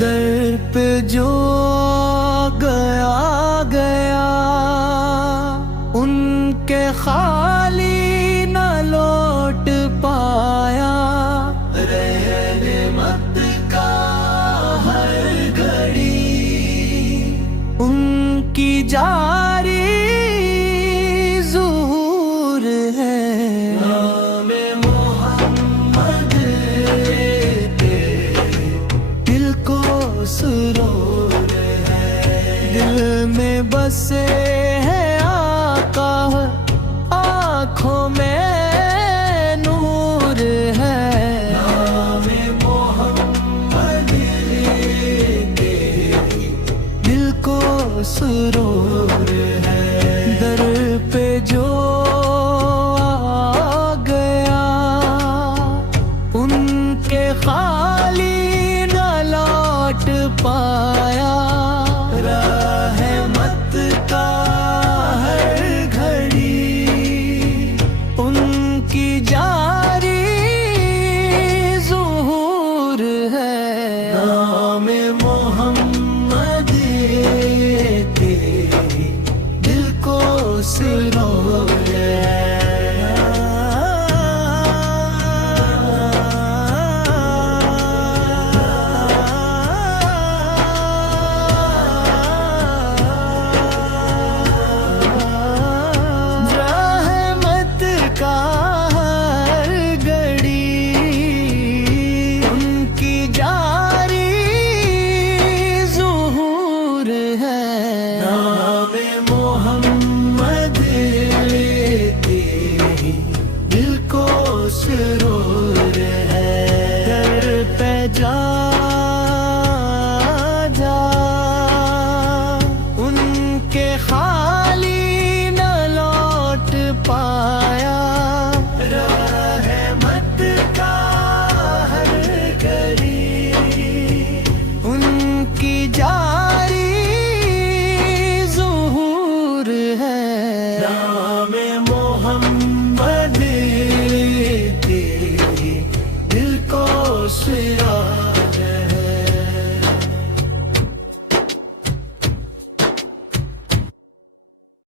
दर पे जो गया गया, उनके खाली न लौट पाया। रहमत का हर घड़ी उनकी जारी ज़ुहूर है। नाम मोहम्मद लेते दिल को सुरूर है। दिल में बसे है आका, आँखों में नूर है। नाम मोहम्मद लेते दिल को सुरूर है। दर पे जो